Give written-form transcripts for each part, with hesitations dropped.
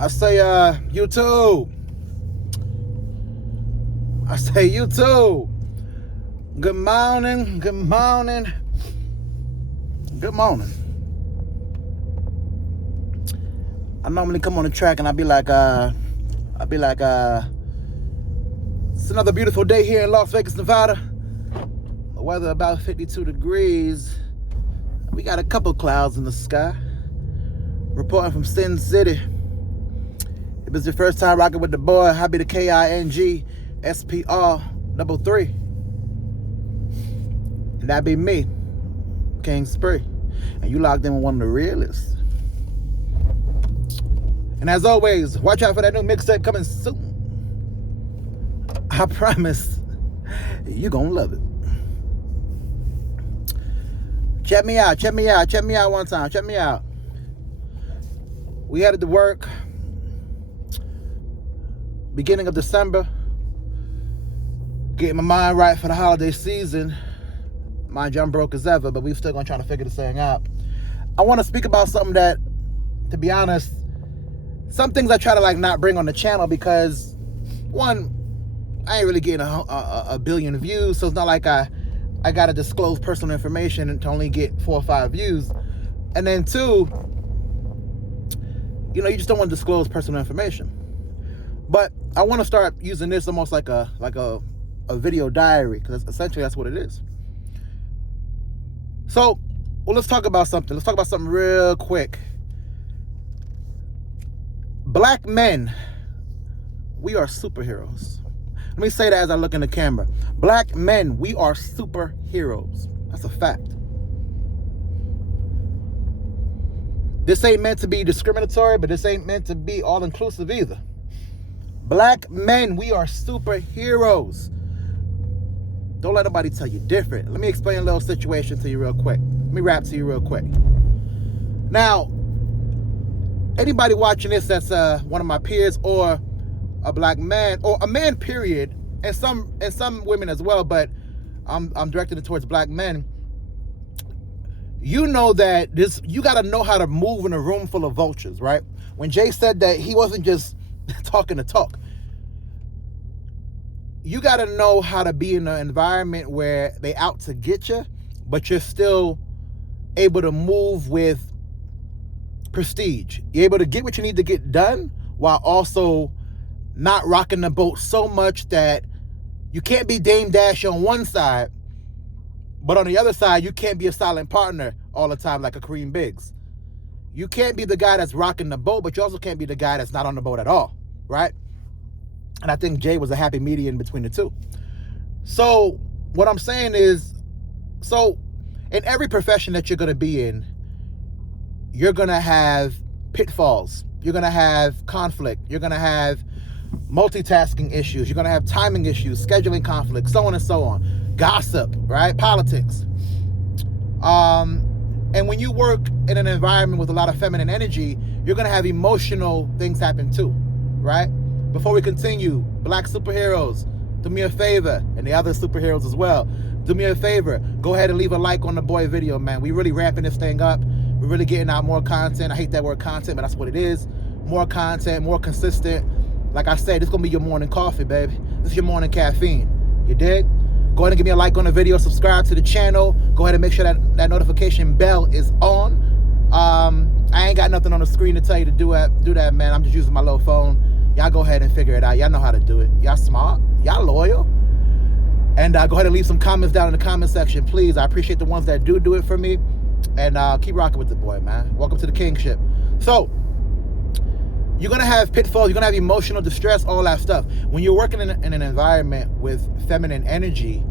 I say, YouTube. I say, YouTube. Good morning. Good morning. Good morning. I normally come on the track and I'll be like, it's another beautiful day here in Las Vegas, Nevada. The weather about 52 degrees. We got a couple clouds in the sky. Reporting from Sin City. If it's your first time rocking with the boy, I be the KING SPR 33. And that be me, King Spree. And you locked in with one of the realest. And as always, watch out for that new mixtape coming soon. I promise you gonna love it. Check me out one time. Check me out. We headed to work beginning of December, getting my mind right for the holiday season. Mind you, I'm broke as ever, but we still gonna try to figure this thing out. I want to speak about something that, to be honest, some things I try to not bring on the channel because, one, I ain't really getting a billion views, so it's not like I gotta disclose personal information to only get 4 or 5 views. And then two, you just don't want to disclose personal information. But I want to start using this almost like a video diary, because essentially that's what it is. So, let's talk about something. Let's talk about something real quick. Black men, we are superheroes. Let me say that as I look in the camera. Black men, we are superheroes. That's a fact. This ain't meant to be discriminatory, but this ain't meant to be all-inclusive either. Black men, we are superheroes. Don't let nobody tell you different. Let me explain a little situation to you real quick. Let me rap to you real quick. Now, anybody watching this that's one of my peers or a black man or a man period, and some women as well, but I'm directing it towards black men. You know that you got to know how to move in a room full of vultures, right? When Jay said that he wasn't just talking the talk, you got to know how to be in an environment where they out to get you, but you're still able to move with prestige. You're able to get what you need to get done while also not rocking the boat so much that you can't be Dame Dash on one side, but on the other side, you can't be a silent partner all the time like a Kareem Biggs. You can't be the guy that's rocking the boat, but you also can't be the guy that's not on the boat at all, right? And I think Jay was a happy median between the two. So what I'm saying is, in every profession that you're going to be in, you're going to have pitfalls. You're going to have conflict. You're going to have multitasking issues. You're going to have timing issues, scheduling conflicts, so on and so on. Gossip, right? Politics. And when you work in an environment with a lot of feminine energy, you're going to have emotional things happen too, right? Before we continue, black superheroes, do me a favor, and the other superheroes as well, do me a favor, go ahead and leave a like on the boy video, man. We really ramping this thing up. We're really getting out more content. I hate that word content, but that's what it is. More content, more consistent. Like I said, this is going to be your morning coffee, baby. This is your morning caffeine. You dig? Go ahead and give me a like on the video, subscribe to the channel. Go ahead and make sure that notification bell is on. I ain't got nothing on the screen to tell you to do that, man. I'm just using my little phone. Y'all go ahead and figure it out. Y'all know how to do it. Y'all smart. Y'all loyal. And go ahead and leave some comments down in the comment section, please. I appreciate the ones that do it for me. And keep rocking with the boy, man. Welcome to the kingship. So, you're going to have pitfalls. You're going to have emotional distress, all that stuff. When you're working in an environment with feminine energy,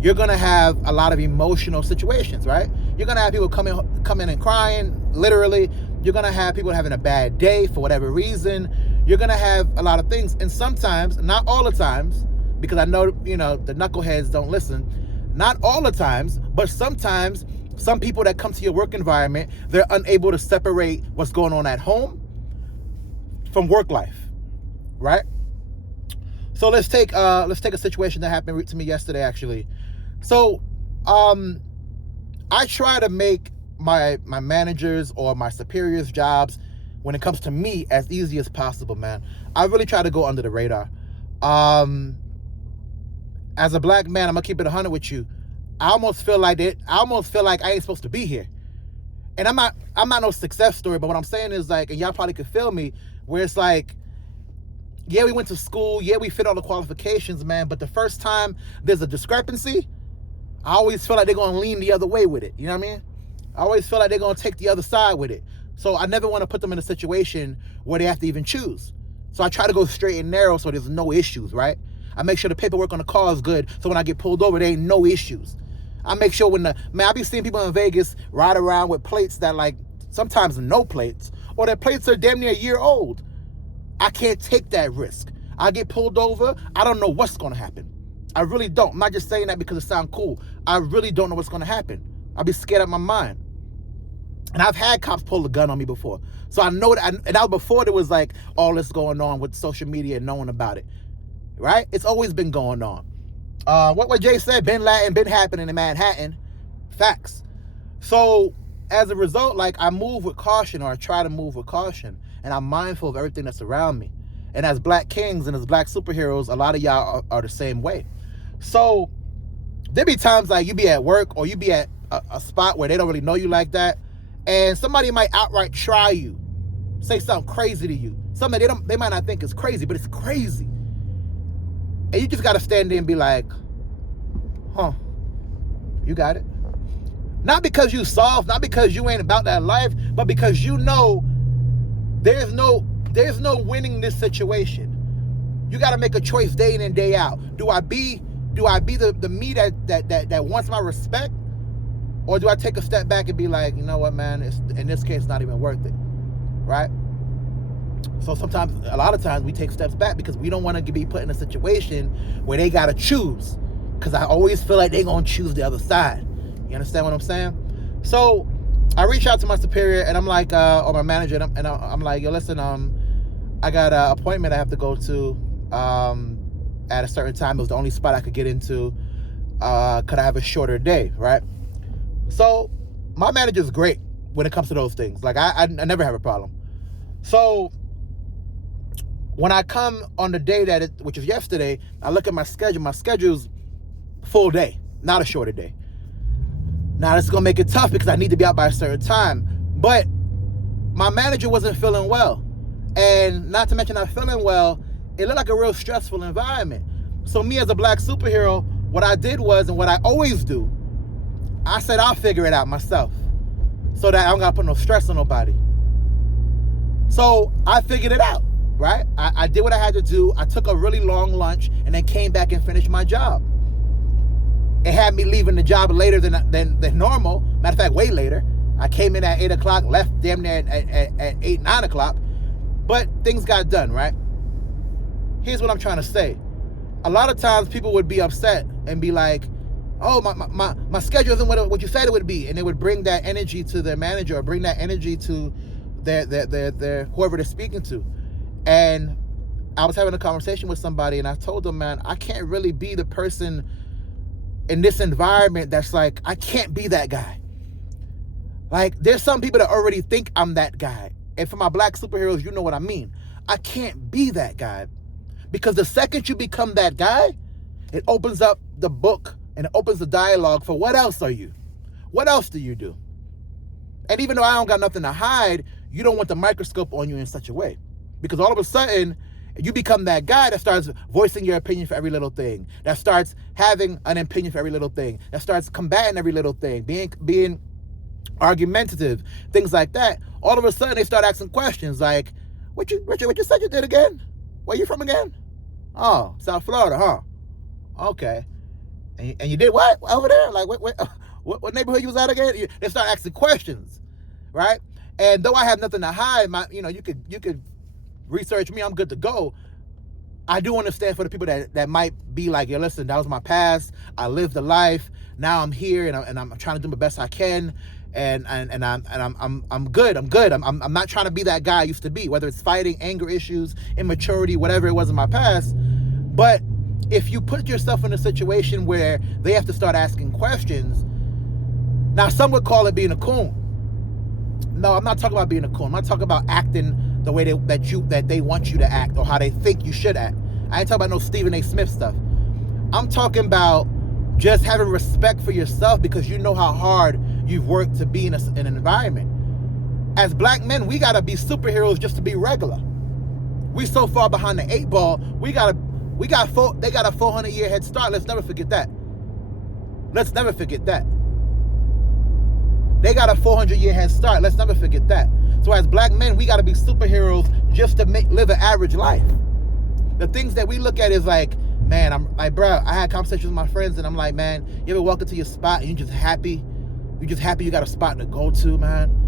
you're going to have a lot of emotional situations, right? You're going to have people come in and crying, literally. You're going to have people having a bad day for whatever reason. You're going to have a lot of things. And sometimes, not all the times, because I know, the knuckleheads don't listen. Not all the times, but sometimes some people that come to your work environment, they're unable to separate what's going on at home from work life, right? So let's take a situation that happened to me yesterday, actually. So I try to make my managers or my superiors' jobs when it comes to me as easy as possible, man. I really try to go under the radar. As a black man, I'm gonna keep it 100 with you. I almost feel like I ain't supposed to be here. And I'm not no success story, but what I'm saying is like, and y'all probably could feel me, where it's like, yeah, we went to school, yeah, we fit all the qualifications, man, but the first time there's a discrepancy, I always feel like they're gonna lean the other way with it. You know what I mean? I always feel like they're gonna take the other side with it. So I never want to put them in a situation where they have to even choose. So I try to go straight and narrow so there's no issues, right? I make sure the paperwork on the car is good, so when I get pulled over, there ain't no issues. I make sure I be seeing people in Vegas ride around with plates that like, sometimes no plates, or their plates are damn near a year old. I can't take that risk. I get pulled over, I don't know what's gonna happen. I really don't. I'm not just saying that because it sounds cool. I really don't know what's gonna happen. I'll be scared out of my mind. And I've had cops pull a gun on me before. So I know that, and that was before there was like all this going on with social media and knowing about it, right? It's always been going on. What Jay said, been happening in Manhattan, facts. So as a result, like I move with caution, or I try to move with caution, and I'm mindful of everything that's around me. And as black kings and as black superheroes, a lot of y'all are the same way. So there be times like you be at work or you be at a spot where they don't really know you like that, and somebody might outright try you, say something crazy to you, something they might not think is crazy, but it's crazy. And you just got to stand there and be like, huh, you got it. Not because you soft, not because you ain't about that life, but because you know there's no winning this situation. You got to make a choice day in and day out. Do I be the me that wants my respect? Or do I take a step back and be like, you know what, man, in this case, it's not even worth it, right? So a lot of times we take steps back because we don't want to be put in a situation where they got to choose, because I always feel like they're going to choose the other side. You understand what I'm saying? So I reach out to my superior and I'm like, or my manager, and I'm like, yo, listen, I got an appointment I have to go to at a certain time. It was the only spot I could get into. Could I have a shorter day, right? So my manager's great when it comes to those things. Like I never have a problem. So when I come on the day which is yesterday, I look at my schedule. My schedule's full day, not a shorter day. Now this is gonna make it tough because I need to be out by a certain time. But my manager wasn't feeling well. And not to mention not feeling well, it looked like a real stressful environment. So me as a black superhero, what I did was, and what I always do, I said I'll figure it out myself so that I don't gotta put no stress on nobody. So I figured it out, right? I did what I had to do. I took a really long lunch and then came back and finished my job. It had me leaving the job later than normal. Matter of fact, way later. I came in at 8 o'clock, left damn near at 8, 9 o'clock. But things got done, right? Here's what I'm trying to say. A lot of times people would be upset and be like, oh, my schedule isn't what you said it would be. And they would bring that energy to their manager or bring that energy to their whoever they're speaking to. And I was having a conversation with somebody and I told them, man, I can't really be the person in this environment that's like, I can't be that guy. Like, there's some people that already think I'm that guy. And for my black superheroes, you know what I mean. I can't be that guy. Because the second you become that guy, it opens up the book and it opens the dialogue for what else are you? What else do you do? And even though I don't got nothing to hide, you don't want the microscope on you in such a way. Because all of a sudden, you become that guy that starts voicing your opinion for every little thing, that starts having an opinion for every little thing, that starts combating every little thing, being argumentative, things like that. All of a sudden, they start asking questions like, Richard, what you said you did again? Where you from again? Oh, South Florida, huh? Okay. And you did what over there? Like, what neighborhood you was at again? They start asking questions, right? And though I have nothing to hide, you could research me, I'm good to go. I do understand for the people that might be like, yo, listen, that was my past. I lived the life. Now I'm here and I'm trying to do the best I can. And I'm good. I'm not trying to be that guy I used to be, whether it's fighting, anger issues, immaturity, whatever it was in my past. But if you put yourself in a situation where they have to start asking questions, now some would call it being a coon. No, I'm not talking about being a coon. I'm not talking about acting the way that they want you to act or how they think you should act. I ain't talking about no Stephen A. Smith stuff. I'm talking about just having respect for yourself because you know how hard you've worked to be in an environment. As black men, we gotta be superheroes just to be regular. We so far behind the 8 ball. They got a 400-year head start. Let's never forget that. Let's never forget that. They got a 400-year head start. Let's never forget that. So as black men, we got to be superheroes just to live an average life. The things that we look at is like, man, I'm like, bro, I had conversations with my friends and I'm like, man, you ever walk into your spot and you're just happy? You're just happy you got a spot to go to, man.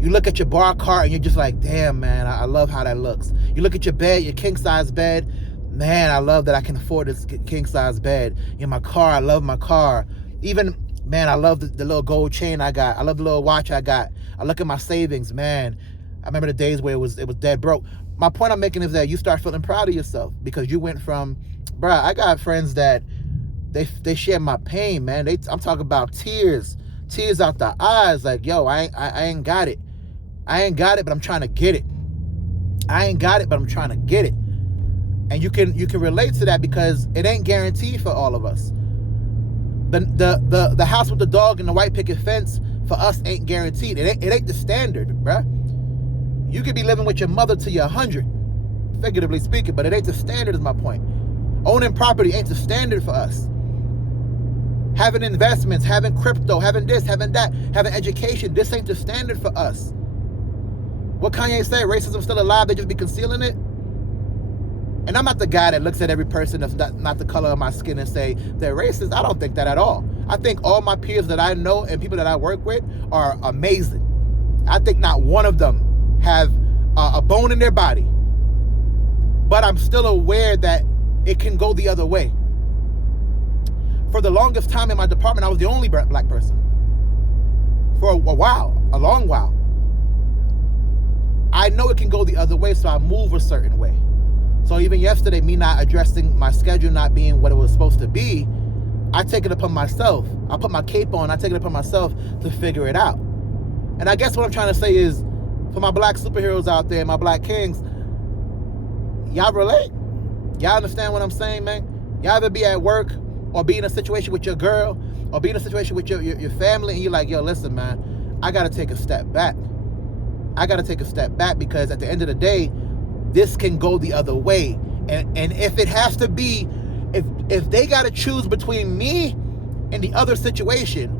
You look at your bar cart and you're just like, damn, man, I love how that looks. You look at your bed, your king-size bed. Man, I love that I can afford this king-size bed. In my car, I love my car. Even, man, I love the little gold chain I got. I love the little watch I got. I look at my savings, man. I remember the days where it was dead broke. My point I'm making is that you start feeling proud of yourself because you went from, bruh, I got friends that they share my pain, man. I'm talking about tears out the eyes. Like, yo, I ain't got it. I ain't got it, but I'm trying to get it. I ain't got it, but I'm trying to get it. And you can relate to that because it ain't guaranteed for all of us. The house with the dog and the white picket fence for us ain't guaranteed. It ain't the standard, bruh. You could be living with your mother till you're 100, figuratively speaking, but it ain't the standard is my point. Owning property ain't the standard for us. Having investments, having crypto, having this, having that, having education, this ain't the standard for us. What Kanye say, racism still alive, they just be concealing it? And I'm not the guy that looks at every person that's not the color of my skin and say they're racist. I don't think that at all. I think all my peers that I know and people that I work with are amazing. I think not one of them have a bone in their body. But I'm still aware that it can go the other way. For the longest time in my department, I was the only black person. For a while, a long while. I know it can go the other way, so I move a certain way. So even yesterday, me not addressing my schedule not being what it was supposed to be, I take it upon myself. I put my cape on, I take it upon myself to figure it out. And I guess what I'm trying to say is, for my black superheroes out there, my black kings, y'all relate? Y'all understand what I'm saying, man? Y'all ever be at work or be in a situation with your girl or be in a situation with your family and you're like, yo, listen, man, I got to take a step back. I got to take a step back because at the end of the day, this can go the other way. And if it has to be, if they got to choose between me and the other situation,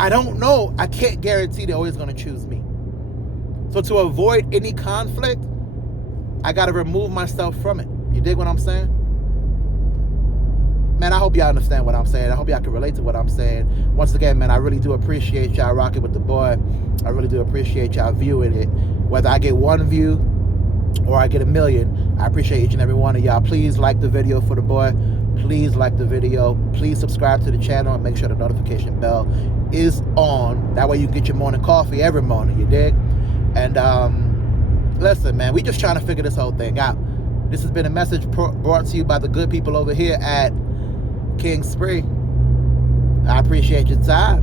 I don't know. I can't guarantee they're always going to choose me. So to avoid any conflict, I got to remove myself from it. You dig what I'm saying? Man, I hope y'all understand what I'm saying. I hope y'all can relate to what I'm saying. Once again, man, I really do appreciate y'all rocking with the boy. I really do appreciate y'all viewing it. Whether I get 1 view or I get 1 million, I appreciate each and every one of y'all. Please like the video for the boy. Please like the video. Please subscribe to the channel and make sure the notification bell is on. That way you can get your morning coffee every morning, you dig? And listen, man, we just trying to figure this whole thing out. This has been a message brought to you by the good people over here at King Spree. I appreciate your time.